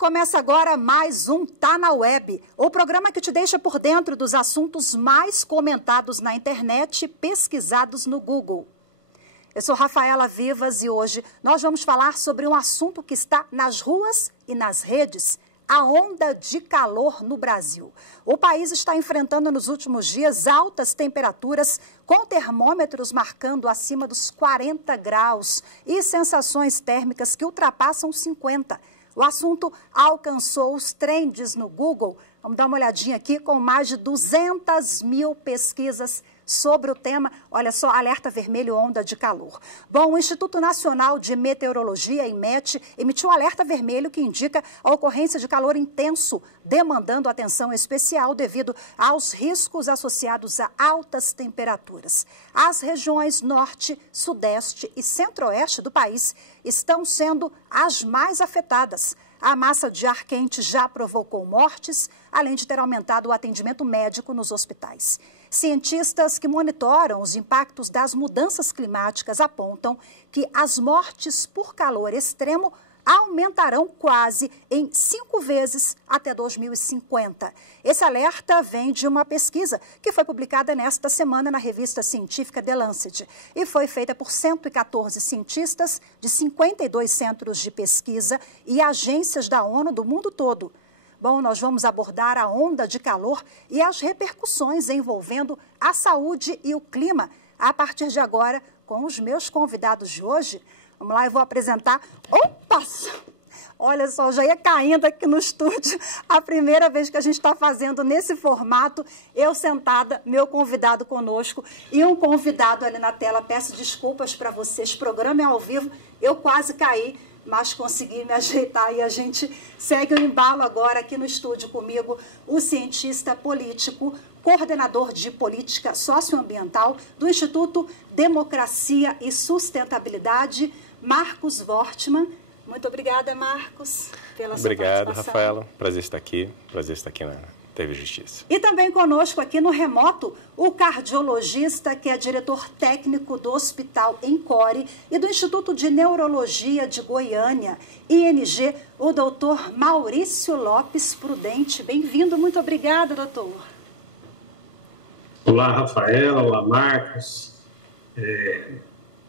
Começa agora mais um Tá na Web, o programa que te deixa por dentro dos assuntos mais comentados na internet e pesquisados no Google. Eu sou Rafaela Vivas e hoje nós vamos falar sobre um assunto que está nas ruas e nas redes, a onda de calor no Brasil. O país está enfrentando nos últimos dias altas temperaturas, com termômetros marcando acima dos 40 graus e sensações térmicas que ultrapassam 50. O assunto alcançou os trends no Google. Vamos dar uma olhadinha aqui com mais de 200 mil pesquisas sobre o tema. Olha só, alerta vermelho, onda de calor. Bom, o Instituto Nacional de Meteorologia, IMET, emitiu um alerta vermelho que indica a ocorrência de calor intenso, demandando atenção especial devido aos riscos associados a altas temperaturas. As regiões norte, sudeste e centro-oeste do país estão sendo as mais afetadas. A massa de ar quente já provocou mortes, além de ter aumentado o atendimento médico nos hospitais. Cientistas que monitoram os impactos das mudanças climáticas apontam que as mortes por calor extremo aumentarão quase em 5 vezes até 2050. Esse alerta vem de uma pesquisa que foi publicada nesta semana na revista científica The Lancet e foi feita por 114 cientistas de 52 centros de pesquisa e agências da ONU do mundo todo. Bom, nós vamos abordar a onda de calor e as repercussões envolvendo a saúde e o clima a partir de agora com os meus convidados de hoje. Vamos lá, eu vou apresentar... Opa! Olha só, já ia caindo aqui no estúdio. A primeira vez que a gente está fazendo nesse formato, eu sentada, meu convidado conosco e um convidado ali na tela. Peço desculpas para vocês, programa é ao vivo, eu quase caí, mas consegui me ajeitar e a gente segue o embalo agora aqui no estúdio comigo, o cientista político, coordenador de política socioambiental do Instituto Democracia e Sustentabilidade, Marcos Wortmann. Muito obrigada, Marcos, pela sua participação. Obrigado, Rafaela. Prazer estar aqui na TV Justiça. E também conosco aqui no remoto, o cardiologista, que é diretor técnico do Hospital Encore e do Instituto de Neurologia de Goiânia, ING, o doutor Maurício Lopes Prudente. Bem-vindo, muito obrigada, doutor. Olá, Rafaela, olá, Marcos.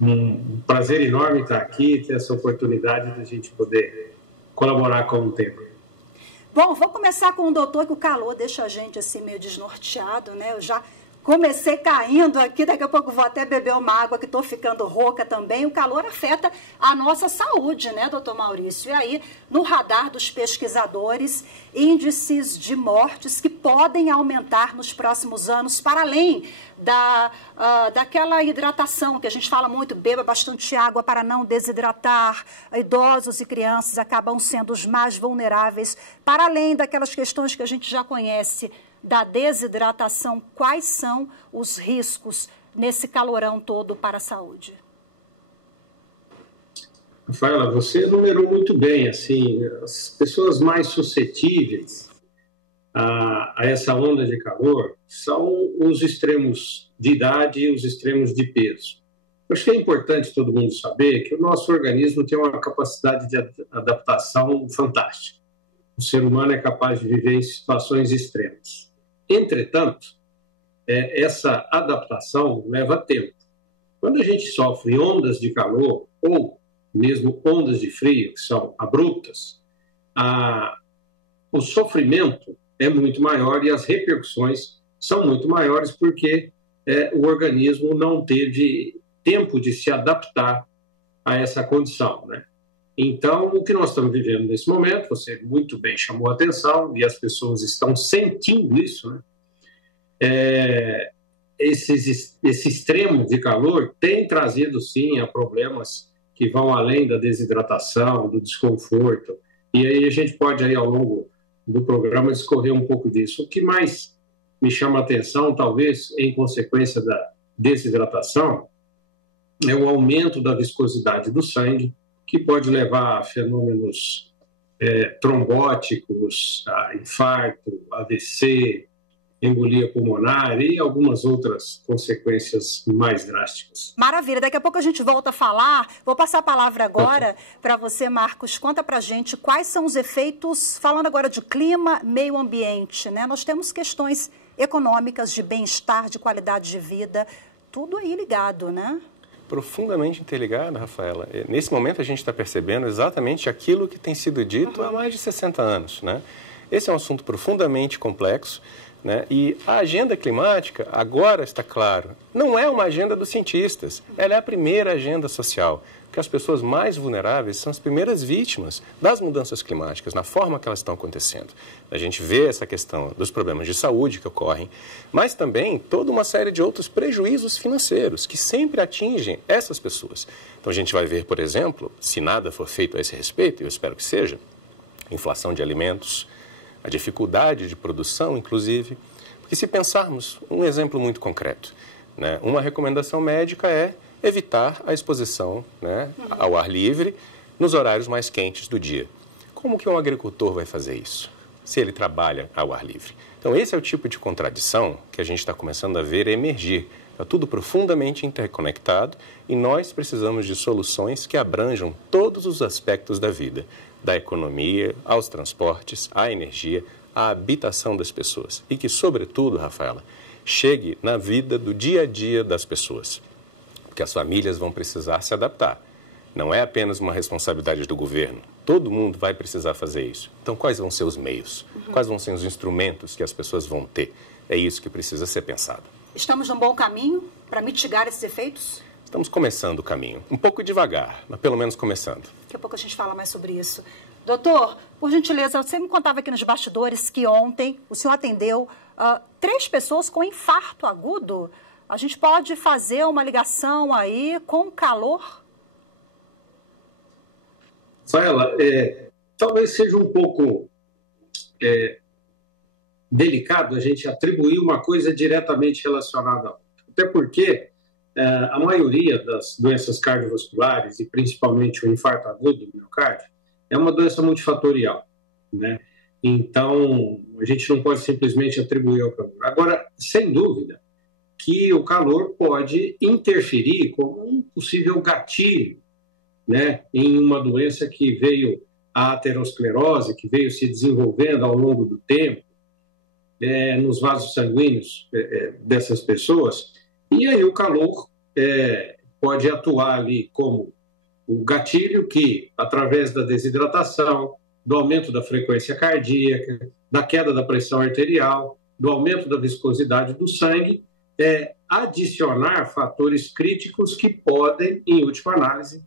Um prazer enorme estar aqui, ter essa oportunidade de a gente poder colaborar com o tema. Bom, vou começar com o doutor, que o calor deixa a gente assim meio desnorteado, né? Eu já comecei caindo aqui, daqui a pouco vou até beber uma água, que estou ficando rouca também. O calor afeta a nossa saúde, né, doutor Maurício? E aí, no radar dos pesquisadores, índices de mortes que podem aumentar nos próximos anos, para além daquela hidratação que a gente fala muito, beba bastante água para não desidratar. Idosos e crianças acabam sendo os mais vulneráveis, para além daquelas questões que a gente já conhece, da desidratação. Quais são os riscos nesse calorão todo para a saúde? Rafaela, você enumerou muito bem, assim, as pessoas mais suscetíveis a essa onda de calor são os extremos de idade e os extremos de peso. Eu acho que é importante todo mundo saber que o nosso organismo tem uma capacidade de adaptação fantástica. O ser humano é capaz de viver em situações extremas. Entretanto, essa adaptação leva tempo. Quando a gente sofre ondas de calor ou mesmo ondas de frio, que são abruptas, o sofrimento é muito maior e as repercussões são muito maiores porque o organismo não teve tempo de se adaptar a essa condição, né? Então, o que nós estamos vivendo nesse momento, você muito bem chamou a atenção, e as pessoas estão sentindo isso, né? Esse extremo de calor tem trazido, sim, a problemas que vão além da desidratação, do desconforto, e aí a gente pode, aí, ao longo do programa, discorrer um pouco disso. O que mais me chama a atenção, talvez, em consequência da desidratação, é o aumento da viscosidade do sangue, que pode levar a fenômenos trombóticos, a infarto, AVC, embolia pulmonar e algumas outras consequências mais drásticas. Maravilha, daqui a pouco a gente volta a falar. Vou passar a palavra agora para você, Marcos. Conta para a gente quais são os efeitos, falando agora de clima, meio ambiente, né? Nós temos questões econômicas, de bem-estar, de qualidade de vida, tudo aí ligado, né? Profundamente interligado, Rafaela. Nesse momento a gente está percebendo exatamente aquilo que tem sido dito há mais de 60 anos, né? Esse é um assunto profundamente complexo, né? E a agenda climática, agora está claro, não é uma agenda dos cientistas, ela é a primeira agenda social, porque as pessoas mais vulneráveis são as primeiras vítimas das mudanças climáticas, na forma que elas estão acontecendo. A gente vê essa questão dos problemas de saúde que ocorrem, mas também toda uma série de outros prejuízos financeiros que sempre atingem essas pessoas. Então a gente vai ver, por exemplo, se nada for feito a esse respeito, eu espero que seja, inflação de alimentos, a dificuldade de produção, inclusive, porque se pensarmos um exemplo muito concreto, né, uma recomendação médica é evitar a exposição, né, ao ar livre nos horários mais quentes do dia. Como que um agricultor vai fazer isso, se ele trabalha ao ar livre? Então, esse é o tipo de contradição que a gente está começando a ver emergir. Está tudo profundamente interconectado e nós precisamos de soluções que abranjam todos os aspectos da vida, da economia, aos transportes, à energia, à habitação das pessoas. E que, sobretudo, Rafaela, chegue na vida do dia a dia das pessoas. Porque as famílias vão precisar se adaptar. Não é apenas uma responsabilidade do governo. Todo mundo vai precisar fazer isso. Então, quais vão ser os meios? Quais vão ser os instrumentos que as pessoas vão ter? É isso que precisa ser pensado. Estamos num bom caminho para mitigar esses efeitos? Estamos começando o caminho. Um pouco devagar, mas pelo menos começando. Daqui a pouco a gente fala mais sobre isso. Doutor, por gentileza, você me contava aqui nos bastidores que ontem o senhor atendeu 3 pessoas com infarto agudo. A gente pode fazer uma ligação aí com calor? Rafaela, talvez seja um pouco delicado a gente atribuir uma coisa diretamente relacionada a outra. Até porque a maioria das doenças cardiovasculares, e principalmente o infarto agudo do miocárdio, é uma doença multifatorial, né? Então, a gente não pode simplesmente atribuir ao calor. Agora, sem dúvida, que o calor pode interferir como um possível gatilho, né, em uma doença que veio, a aterosclerose, que veio se desenvolvendo ao longo do tempo, nos vasos sanguíneos dessas pessoas, e aí o calor pode atuar ali como o gatilho que, através da desidratação, do aumento da frequência cardíaca, da queda da pressão arterial, do aumento da viscosidade do sangue, adicionar fatores críticos que podem, em última análise,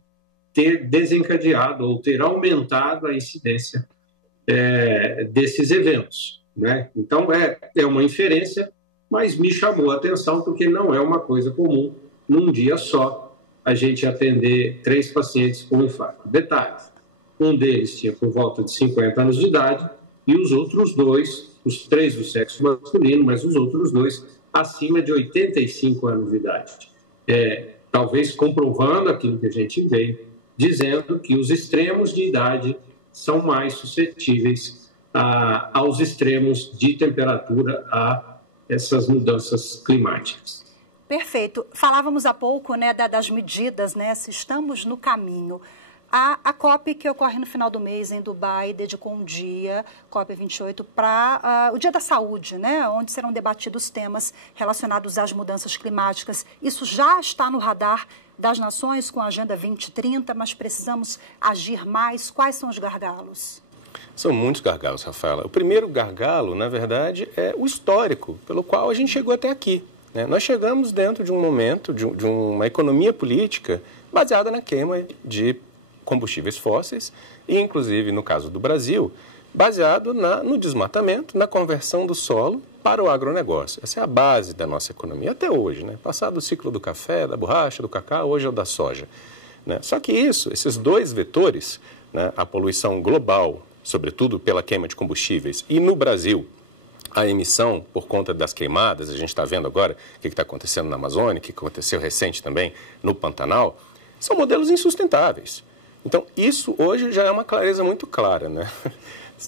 ter desencadeado ou ter aumentado a incidência desses eventos, né? Então, é uma inferência, mas me chamou a atenção porque não é uma coisa comum, num dia só, a gente atender 3 pacientes com infarto. Detalhes, um deles tinha por volta de 50 anos de idade e os outros 2, os 3 do sexo masculino, mas os outros 2 acima de 85 anos de idade. Talvez comprovando aquilo que a gente vê, dizendo que os extremos de idade são mais suscetíveis aos extremos de temperatura, a essas mudanças climáticas. Perfeito. Falávamos há pouco, né, das medidas, né, se estamos no caminho. A COP, que ocorre no final do mês em Dubai, dedicou um dia, COP28, para o Dia da Saúde, né, onde serão debatidos temas relacionados às mudanças climáticas. Isso já está no radar das nações com a Agenda 2030, mas precisamos agir mais. Quais são os gargalos? São muitos gargalos, Rafaela. O primeiro gargalo, na verdade, é o histórico, pelo qual a gente chegou até aqui, né? Nós chegamos dentro de um momento, de uma economia política baseada na queima de combustíveis fósseis e, inclusive, no caso do Brasil, baseado no desmatamento, na conversão do solo para o agronegócio. Essa é a base da nossa economia até hoje, né? Passado o ciclo do café, da borracha, do cacau, hoje é o da soja, né? Só que esses 2 vetores, né, a poluição global, sobretudo pela queima de combustíveis, e no Brasil, a emissão por conta das queimadas, a gente está vendo agora o que está acontecendo na Amazônia, o que aconteceu recente também no Pantanal, são modelos insustentáveis. Então, isso hoje já é uma clareza muito clara, né?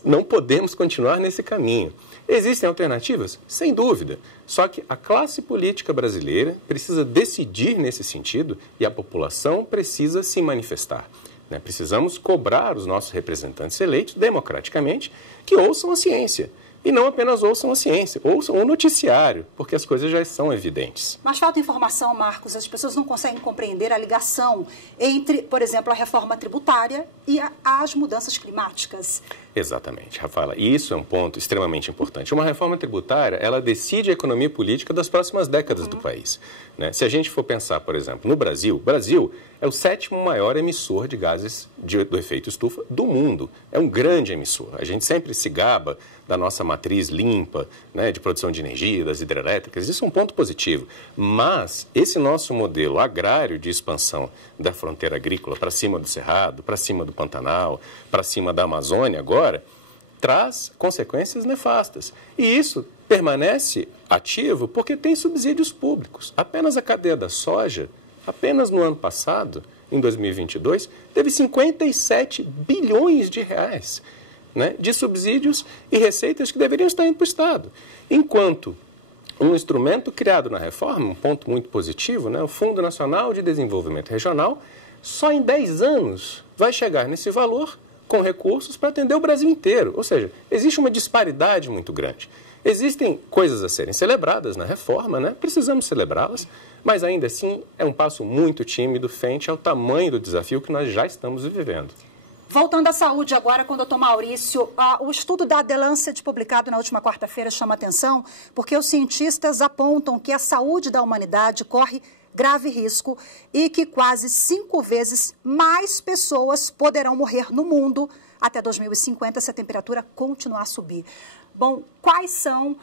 Não podemos continuar nesse caminho. Existem alternativas? Sem dúvida. Só que a classe política brasileira precisa decidir nesse sentido e a população precisa se manifestar. Precisamos cobrar os nossos representantes eleitos democraticamente que ouçam a ciência. E não apenas ouçam a ciência, ouçam o noticiário, porque as coisas já são evidentes. Mas falta informação, Marcos. As pessoas não conseguem compreender a ligação entre, por exemplo, a reforma tributária e as mudanças climáticas. Exatamente, Rafaela. E isso é um ponto extremamente importante. Uma reforma tributária, ela decide a economia política das próximas décadas do país. Se a gente for pensar, por exemplo, no Brasil, o Brasil é o 7º maior emissor de gases do efeito estufa do mundo. É um grande emissor. A gente sempre se gaba da nossa matriz limpa, de produção de energia, das hidrelétricas. Isso é um ponto positivo. Mas esse nosso modelo agrário de expansão da fronteira agrícola para cima do Cerrado, para cima do Pantanal, para cima da Amazônia agora, traz consequências nefastas. E isso permanece ativo porque tem subsídios públicos. Apenas a cadeia da soja, apenas no ano passado, em 2022, teve 57 bilhões de reais de subsídios e receitas que deveriam estar indo para o Estado. Enquanto um instrumento criado na reforma, um ponto muito positivo, o Fundo Nacional de Desenvolvimento Regional, só em 10 anos vai chegar nesse valor com recursos para atender o Brasil inteiro. Ou seja, existe uma disparidade muito grande. Existem coisas a serem celebradas na reforma, precisamos celebrá-las, mas ainda assim é um passo muito tímido frente ao tamanho do desafio que nós já estamos vivendo. Voltando à saúde agora com o doutor Maurício, o estudo da The Lancet, publicado na última quarta-feira, chama atenção porque os cientistas apontam que a saúde da humanidade corre grave risco e que quase 5 vezes mais pessoas poderão morrer no mundo até 2050 se a temperatura continuar a subir. Bom, quais são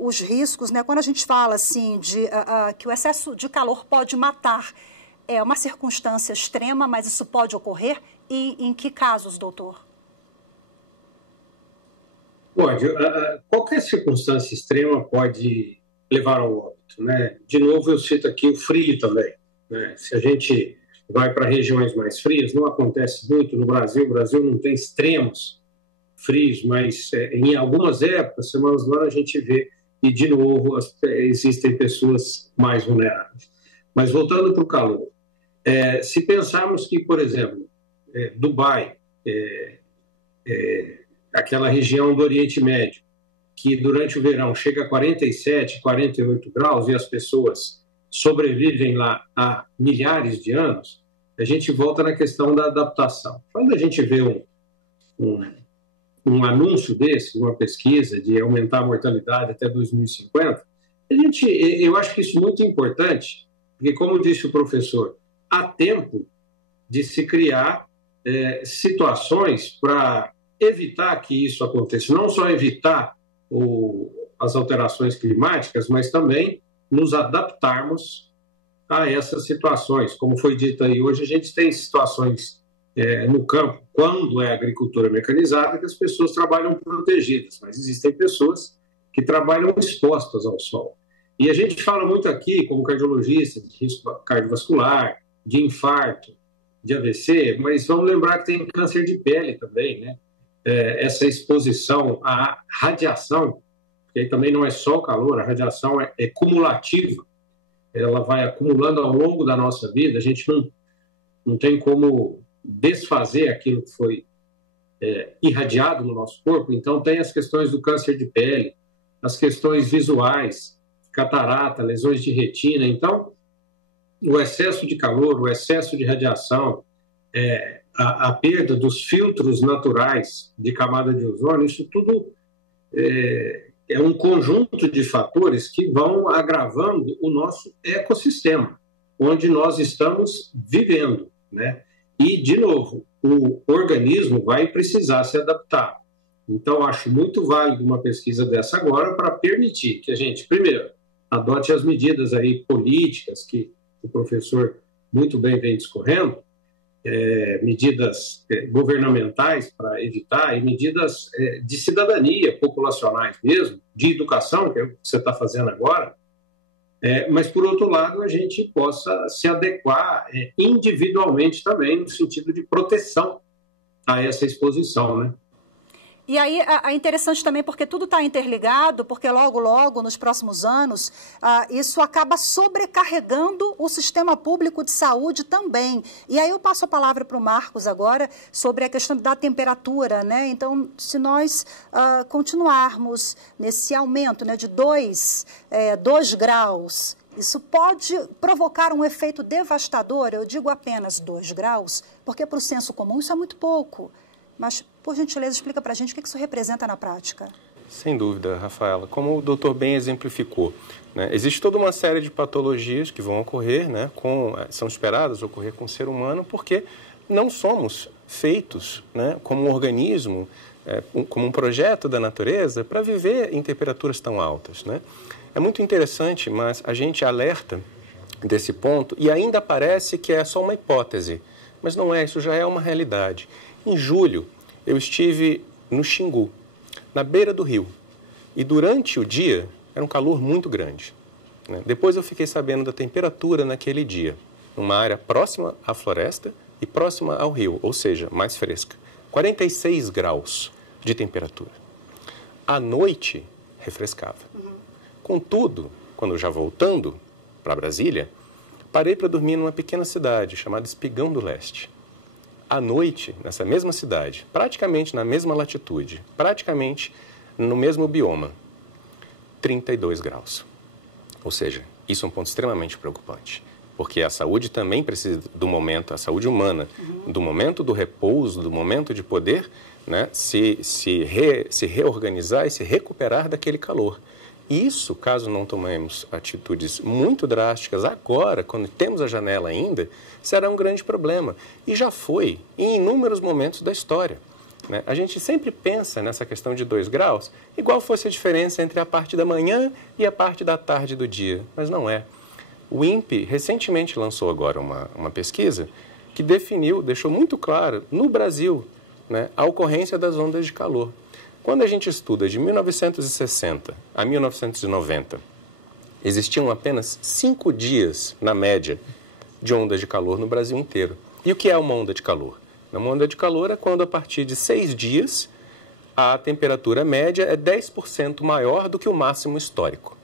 os riscos, quando a gente fala assim que o excesso de calor pode matar? É uma circunstância extrema, mas isso pode ocorrer? E em que casos, doutor? Pode. Qualquer circunstância extrema pode levar ao óbito, De novo, eu cito aqui o frio também, Se a gente vai para regiões mais frias, não acontece muito no Brasil. O Brasil não tem extremos frios, mas em algumas épocas, semanas do ano, a gente vê e, de novo, existem pessoas mais vulneráveis. Mas voltando para o calor, se pensarmos que, por exemplo, Dubai, aquela região do Oriente Médio, que durante o verão chega a 47, 48 graus e as pessoas sobrevivem lá há milhares de anos, a gente volta na questão da adaptação. Quando a gente vê um anúncio desse, uma pesquisa de aumentar a mortalidade até 2050, eu acho que isso é muito importante, porque, como disse o professor, há tempo de se criar situações para evitar que isso aconteça. Não só evitar as alterações climáticas, mas também nos adaptarmos a essas situações. Como foi dito aí, hoje a gente tem situações no campo, quando é agricultura mecanizada, que as pessoas trabalham protegidas, mas existem pessoas que trabalham expostas ao sol. E a gente fala muito aqui, como cardiologista, de risco cardiovascular, de infarto, de AVC, mas vamos lembrar que tem câncer de pele também, essa exposição à radiação, que aí também não é só o calor, a radiação é cumulativa, ela vai acumulando ao longo da nossa vida, a gente não tem como desfazer aquilo que foi irradiado no nosso corpo, então tem as questões do câncer de pele, as questões visuais, catarata, lesões de retina. Então, o excesso de calor, o excesso de radiação, a perda dos filtros naturais de camada de ozônio, isso tudo é um conjunto de fatores que vão agravando o nosso ecossistema, onde nós estamos vivendo, E, de novo, o organismo vai precisar se adaptar. Então, acho muito válido uma pesquisa dessa agora para permitir que a gente, primeiro, adote as medidas aí políticas que o professor muito bem vem discorrendo, medidas governamentais para evitar e medidas de cidadania, populacionais mesmo, de educação, que é o que você está fazendo agora, mas, por outro lado, a gente possa se adequar individualmente também, no sentido de proteção a essa exposição, E aí é interessante também porque tudo está interligado, porque logo, logo, nos próximos anos, isso acaba sobrecarregando o sistema público de saúde também. E aí eu passo a palavra para o Marcos agora sobre a questão da temperatura, né? Então, se nós continuarmos nesse aumento, né, de 2 graus, isso pode provocar um efeito devastador. Eu digo apenas 2 graus, porque para o senso comum isso é muito pouco. Mas, por gentileza, explica para a gente o que isso representa na prática. Sem dúvida, Rafaela. Como o doutor bem exemplificou, né, existe toda uma série de patologias que vão ocorrer, né, são esperadas ocorrer com o ser humano, porque não somos feitos, né, como um organismo, como um projeto da natureza, para viver em temperaturas tão altas, né? É muito interessante, mas a gente alerta desse ponto e ainda parece que é só uma hipótese, mas não é, isso já é uma realidade. Em julho, eu estive no Xingu, na beira do rio, e durante o dia era um calor muito grande, né? Depois eu fiquei sabendo da temperatura naquele dia, numa área próxima à floresta e próxima ao rio, ou seja, mais fresca, 46 graus de temperatura. À noite, refrescava. Contudo, quando já voltando para Brasília, parei para dormir numa pequena cidade chamada Espigão do Leste. À noite, nessa mesma cidade, praticamente na mesma latitude, praticamente no mesmo bioma, 32 graus. Ou seja, isso é um ponto extremamente preocupante, porque a saúde também precisa do momento, a saúde humana, do momento do repouso, do momento de poder, né, se reorganizar e se recuperar daquele calor. Isso, caso não tomemos atitudes muito drásticas agora, quando temos a janela ainda, será um grande problema. E já foi em inúmeros momentos da história, né? A gente sempre pensa nessa questão de 2 graus, igual fosse a diferença entre a parte da manhã e a parte da tarde do dia, mas não é. O INPE recentemente lançou agora uma pesquisa que deixou muito claro, no Brasil, né, a ocorrência das ondas de calor. Quando a gente estuda de 1960 a 1990, existiam apenas 5 dias, na média, de ondas de calor no Brasil inteiro. E o que é uma onda de calor? Uma onda de calor é quando, a partir de 6 dias, a temperatura média é 10% maior do que o máximo histórico.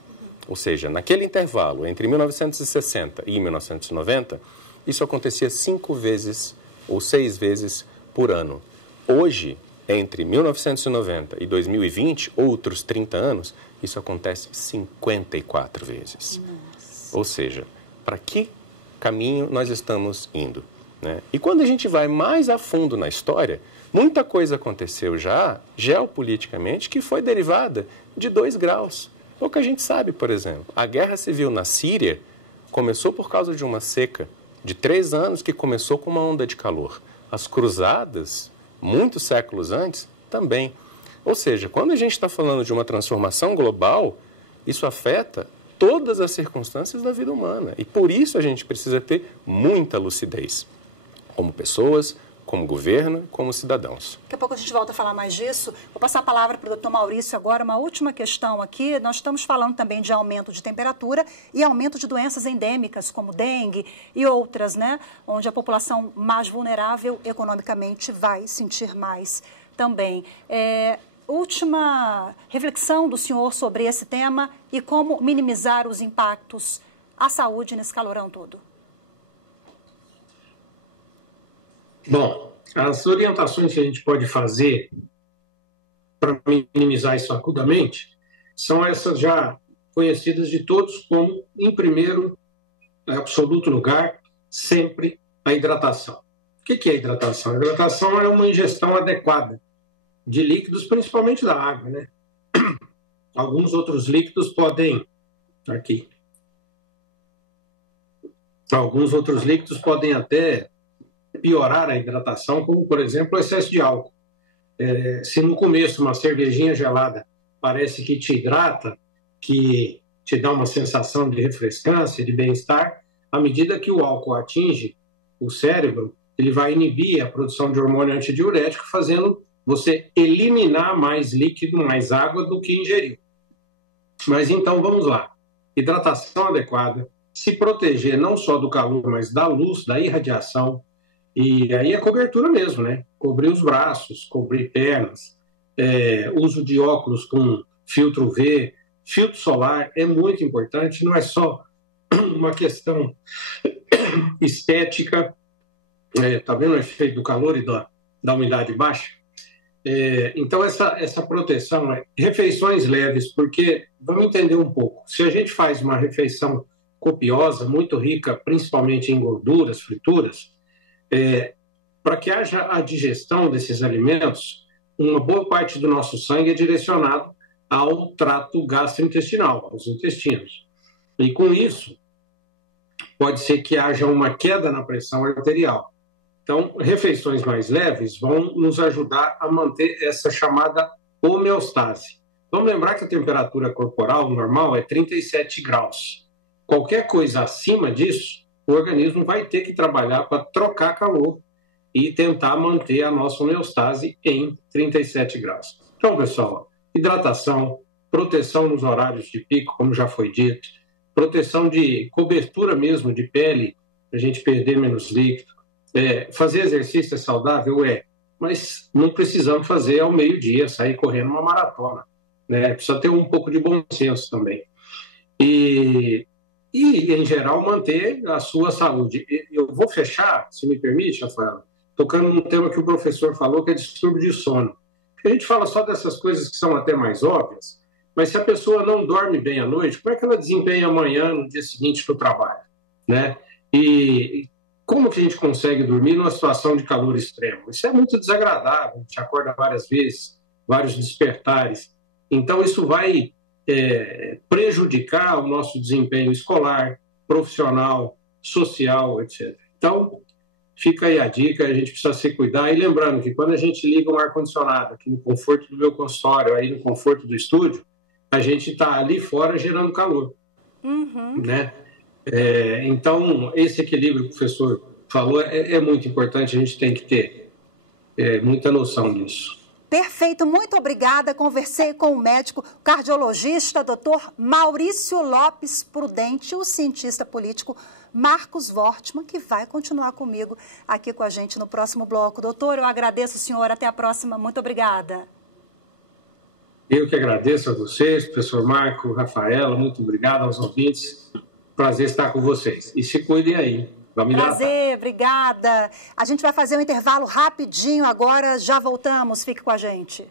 Ou seja, naquele intervalo, entre 1960 e 1990, isso acontecia 5 vezes ou 6 vezes por ano. Hoje, entre 1990 e 2020, outros 30 anos, isso acontece 54 vezes. Nossa. Ou seja, para que caminho nós estamos indo, né? E quando a gente vai mais a fundo na história, muita coisa aconteceu já, geopoliticamente, que foi derivada de 2 graus. Pouca gente sabe, por exemplo, a guerra civil na Síria começou por causa de uma seca de 3 anos que começou com uma onda de calor. As cruzadas, muitos séculos antes, também. Ou seja, quando a gente está falando de uma transformação global, isso afeta todas as circunstâncias da vida humana. E por isso a gente precisa ter muita lucidez, como pessoas, como governo, como cidadãos. Daqui a pouco a gente volta a falar mais disso. Vou passar a palavra para o Dr. Maurício agora. Uma última questão aqui. Nós estamos falando também de aumento de temperatura e aumento de doenças endêmicas, como dengue e outras, né? Onde a população mais vulnerável economicamente vai sentir mais também. Última reflexão do senhor sobre esse tema e como minimizar os impactos à saúde nesse calorão todo. Bom, as orientações que a gente pode fazer para minimizar isso acudamente são essas já conhecidas de todos como, em primeiro, absoluto lugar, sempre a hidratação. O que é a hidratação? A hidratação é uma ingestão adequada de líquidos, principalmente da água, né? Alguns outros líquidos podem... Aqui. Alguns outros líquidos podem até piorar a hidratação, como, por exemplo, o excesso de álcool. Se no começo uma cervejinha gelada parece que te hidrata, que te dá uma sensação de refrescância, de bem-estar, à medida que o álcool atinge o cérebro, ele vai inibir a produção de hormônio antidiurético, fazendo você eliminar mais líquido, mais água do que ingeriu. Mas então, vamos lá. Hidratação adequada, se proteger não só do calor, mas da luz, da irradiação. E aí é cobertura mesmo, né? Cobrir os braços, cobrir pernas, uso de óculos com filtro UV, filtro solar é muito importante, não é só uma questão estética, tá vendo o efeito do calor e da umidade baixa? Então, essa proteção, refeições leves, porque, vamos entender um pouco, se a gente faz uma refeição copiosa, muito rica, principalmente em gorduras, frituras, para que haja a digestão desses alimentos, uma boa parte do nosso sangue é direcionado ao trato gastrointestinal, aos intestinos. E com isso, pode ser que haja uma queda na pressão arterial. Então, refeições mais leves vão nos ajudar a manter essa chamada homeostase. Vamos lembrar que a temperatura corporal normal é 37 graus. Qualquer coisa acima disso, o organismo vai ter que trabalhar para trocar calor e tentar manter a nossa homeostase em 37 graus. Então, pessoal, hidratação, proteção nos horários de pico, como já foi dito, proteção de cobertura mesmo de pele, para a gente perder menos líquido. Fazer exercício é saudável? Mas não precisamos fazer ao meio-dia, sair correndo uma maratona, né? Precisa ter um pouco de bom senso também. E, em geral, manter a sua saúde. Eu vou fechar, se me permite, Rafael, tocando num tema que o professor falou, que é distúrbio de sono. A gente fala só dessas coisas que são até mais óbvias, mas se a pessoa não dorme bem à noite, como é que ela desempenha amanhã, no dia seguinte, no trabalho, né? E como que a gente consegue dormir numa situação de calor extremo? Isso é muito desagradável, a gente acorda várias vezes, vários despertares. Então, isso vai prejudicar o nosso desempenho escolar, profissional, social, etc. Então, fica aí a dica, a gente precisa se cuidar. E lembrando que quando a gente liga um ar-condicionado aqui no conforto do meu consultório, aí no conforto do estúdio, a gente está ali fora gerando calor, né? Então, esse equilíbrio que o professor falou é muito importante, a gente tem que ter muita noção disso. Perfeito, muito obrigada. Conversei com o médico cardiologista, Dr. Maurício Lopes Prudente, o cientista político Marcos Wortmann, que vai continuar comigo aqui com a gente no próximo bloco. Doutor, eu agradeço o senhor, até a próxima, muito obrigada. Eu que agradeço a vocês, professor Marco, Rafaela, muito obrigado aos ouvintes. Prazer estar com vocês. E se cuidem aí. Vamos hidratar. Prazer, obrigada. A gente vai fazer um intervalo rapidinho agora, já voltamos. Fique com a gente.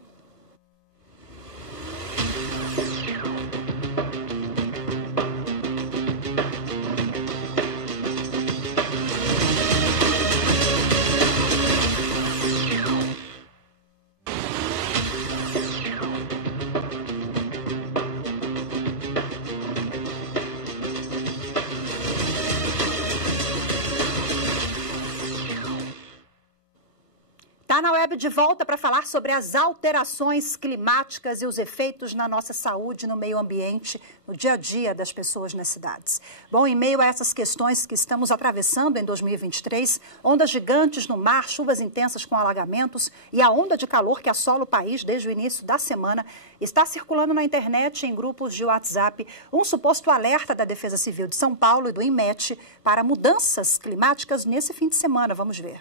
Tá na web de volta para falar sobre as alterações climáticas e os efeitos na nossa saúde, no meio ambiente, no dia a dia das pessoas nas cidades. Bom, em meio a essas questões que estamos atravessando em 2023, ondas gigantes no mar, chuvas intensas com alagamentos e a onda de calor que assola o país desde o início da semana, está circulando na internet e em grupos de WhatsApp um suposto alerta da Defesa Civil de São Paulo e do INMET para mudanças climáticas nesse fim de semana. Vamos ver.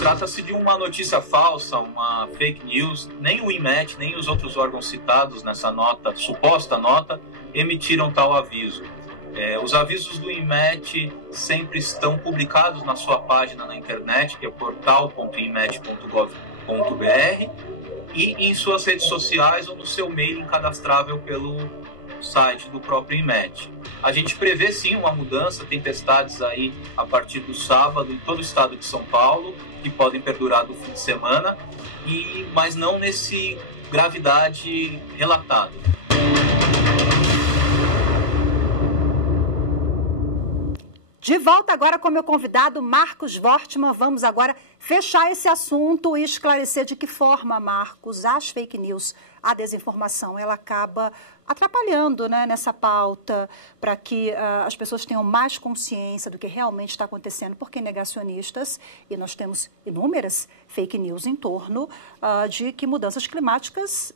Trata-se de uma notícia falsa, uma fake news. Nem o INMET, nem os outros órgãos citados nessa nota, suposta nota, emitiram tal aviso. Os avisos do INMET sempre estão publicados na sua página na internet, que é portal.inmet.gov.br, e em suas redes sociais ou no seu e-mail cadastrável pelo site do próprio INMET. A gente prevê sim uma mudança, tempestades aí a partir do sábado em todo o estado de São Paulo, que podem perdurar do fim de semana, mas não nesse gravidade relatada. De volta agora com meu convidado, Marcos Wortmann. Vamos agora fechar esse assunto e esclarecer de que forma, Marcos, as fake news, a desinformação, ela acaba atrapalhando, né, nessa pauta para que as pessoas tenham mais consciência do que realmente está acontecendo, porque negacionistas, e nós temos inúmeras fake news em torno de que mudanças climáticas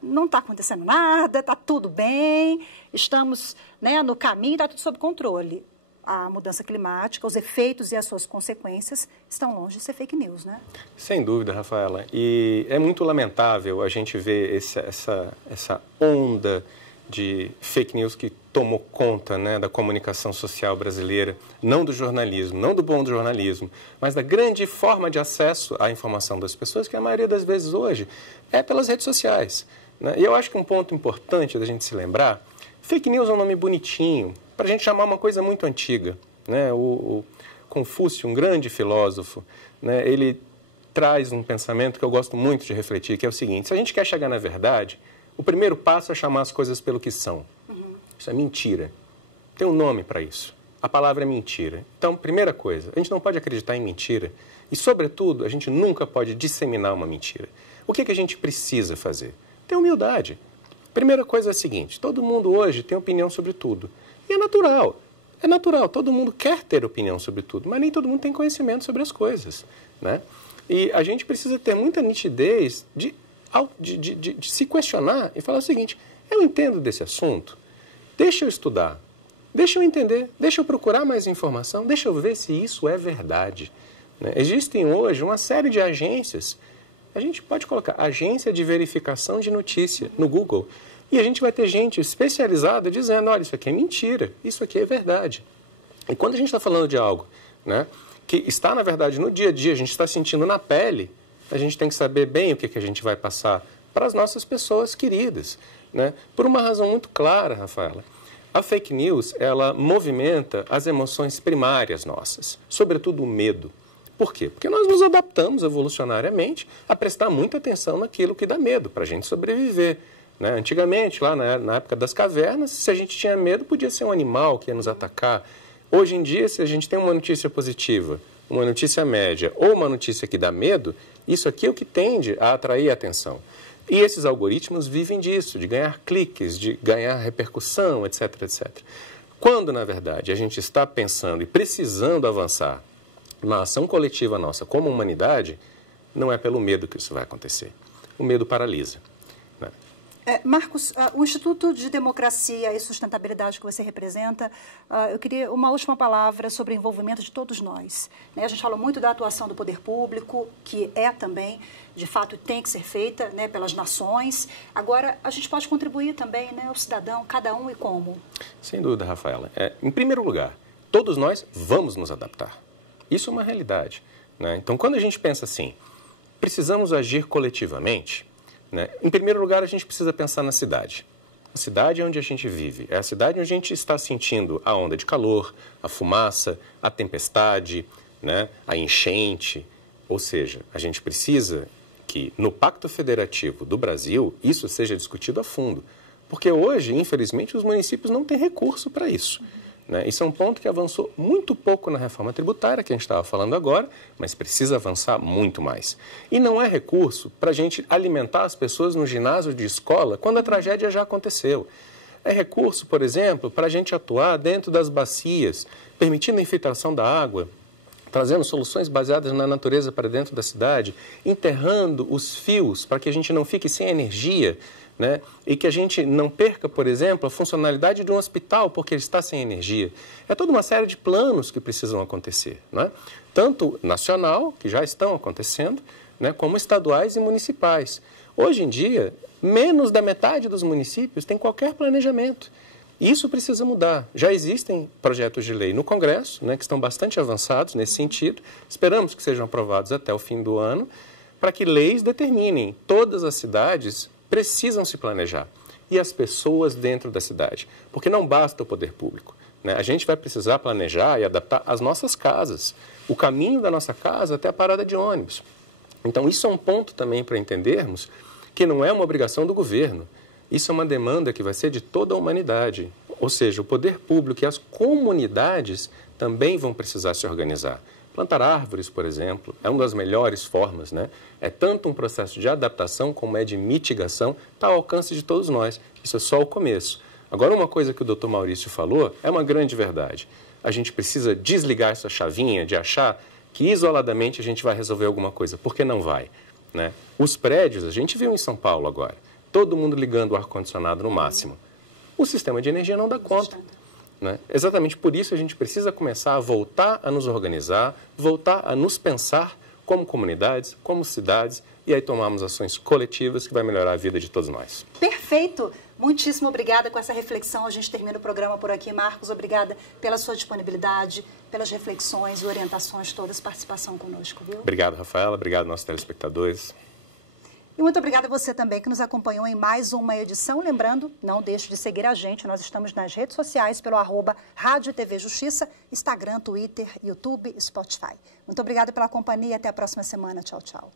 não está acontecendo nada, está tudo bem, estamos, né, no caminho, está tudo sob controle. A mudança climática, os efeitos e as suas consequências estão longe de ser fake news, né? Sem dúvida, Rafaela. E é muito lamentável a gente ver essa onda de fake news que tomou conta, né, da comunicação social brasileira, não do jornalismo, não do bom jornalismo, mas da grande forma de acesso à informação das pessoas, que a maioria das vezes hoje é pelas redes sociais, né? E eu acho que um ponto importante da gente se lembrar, fake news é um nome bonitinho, para a gente chamar uma coisa muito antiga, né? O Confúcio, um grande filósofo, né, ele traz um pensamento que eu gosto muito de refletir, que é o seguinte: se a gente quer chegar na verdade, o primeiro passo é chamar as coisas pelo que são. Isso é mentira. Tem um nome para isso. A palavra é mentira. Então, primeira coisa, a gente não pode acreditar em mentira e, sobretudo, a gente nunca pode disseminar uma mentira. O que a gente precisa fazer? Ter humildade. Primeira coisa é a seguinte: todo mundo hoje tem opinião sobre tudo. E é natural. É natural. Todo mundo quer ter opinião sobre tudo, mas nem todo mundo tem conhecimento sobre as coisas, né? E a gente precisa ter muita nitidez de se questionar e falar o seguinte: eu entendo desse assunto, deixa eu estudar, deixa eu entender, deixa eu procurar mais informação, deixa eu ver se isso é verdade, né? Existem hoje uma série de agências, a gente pode colocar agência de verificação de notícia no Google, e a gente vai ter gente especializada dizendo: olha, isso aqui é mentira, isso aqui é verdade. E quando a gente está falando de algo, né, que está, na verdade, no dia a dia, a gente está sentindo na pele, a gente tem que saber bem o que a gente vai passar para as nossas pessoas queridas, né? Por uma razão muito clara, Rafaela. A fake news, ela movimenta as emoções primárias nossas, sobretudo o medo. Por quê? Porque nós nos adaptamos evolucionariamente a prestar muita atenção naquilo que dá medo, para a gente sobreviver, né? Antigamente, lá na época das cavernas, se a gente tinha medo, podia ser um animal que ia nos atacar. Hoje em dia, se a gente tem uma notícia positiva, uma notícia média ou uma notícia que dá medo, isso aqui é o que tende a atrair a atenção. E esses algoritmos vivem disso, de ganhar cliques, de ganhar repercussão, etc, etc. Quando, na verdade, a gente está pensando e precisando avançar na ação coletiva nossa como humanidade, não é pelo medo que isso vai acontecer. O medo paralisa. Marcos, o Instituto de Democracia e Sustentabilidade que você representa, eu queria uma última palavra sobre o envolvimento de todos nós, né? A gente falou muito da atuação do poder público, que também, de fato, tem que ser feita, né, pelas nações. Agora, a gente pode contribuir também, né, o cidadão, cada um e como? Sem dúvida, Rafaela. Em primeiro lugar, todos nós vamos nos adaptar. Isso é uma realidade, né? Então, quando a gente pensa assim, precisamos agir coletivamente, né? Em primeiro lugar, a gente precisa pensar na cidade. A cidade é onde a gente vive. É a cidade onde a gente está sentindo a onda de calor, a fumaça, a tempestade, né? A enchente. Ou seja, a gente precisa que no Pacto Federativo do Brasil isso seja discutido a fundo. Porque hoje, infelizmente, os municípios não têm recurso para isso, né? Isso é um ponto que avançou muito pouco na reforma tributária, que a gente estava falando agora, mas precisa avançar muito mais. E não é recurso para a gente alimentar as pessoas no ginásio de escola quando a tragédia já aconteceu. É recurso, por exemplo, para a gente atuar dentro das bacias, permitindo a infiltração da água, trazendo soluções baseadas na natureza para dentro da cidade, enterrando os fios para que a gente não fique sem energia, né? E que a gente não perca, por exemplo, a funcionalidade de um hospital porque ele está sem energia. É toda uma série de planos que precisam acontecer, né? Tanto nacional, que já estão acontecendo, né, como estaduais e municipais. Hoje em dia, menos da metade dos municípios tem qualquer planejamento. Isso precisa mudar. Já existem projetos de lei no Congresso, né, que estão bastante avançados nesse sentido. Esperamos que sejam aprovados até o fim do ano, para que leis determinem todas as cidades precisam se planejar, e as pessoas dentro da cidade, porque não basta o poder público, né? A gente vai precisar planejar e adaptar as nossas casas, o caminho da nossa casa até a parada de ônibus. Então, isso é um ponto também para entendermos que não é uma obrigação do governo, isso é uma demanda que vai ser de toda a humanidade. Ou seja, o poder público e as comunidades também vão precisar se organizar. Plantar árvores, por exemplo, é uma das melhores formas, né? É tanto um processo de adaptação como é de mitigação, está ao alcance de todos nós. Isso é só o começo. Agora, uma coisa que o Dr. Maurício falou é uma grande verdade. A gente precisa desligar essa chavinha de achar que isoladamente a gente vai resolver alguma coisa, porque não vai, né? Os prédios, a gente viu em São Paulo agora, todo mundo ligando o ar-condicionado no máximo. O sistema de energia não dá conta. Né? Exatamente por isso a gente precisa começar a voltar a nos organizar, voltar a nos pensar como comunidades, como cidades, e aí tomarmos ações coletivas que vai melhorar a vida de todos nós. Perfeito! Muitíssimo obrigada com essa reflexão. A gente termina o programa por aqui. Marcos, obrigada pela sua disponibilidade, pelas reflexões e orientações todas, participação conosco, viu? Obrigado, Rafaela. Obrigado, nossos telespectadores. E muito obrigada a você também que nos acompanhou em mais uma edição. Lembrando, não deixe de seguir a gente. Nós estamos nas redes sociais pelo @Rádio TV Justiça, Instagram, Twitter, YouTube e Spotify. Muito obrigada pela companhia e até a próxima semana. Tchau, tchau.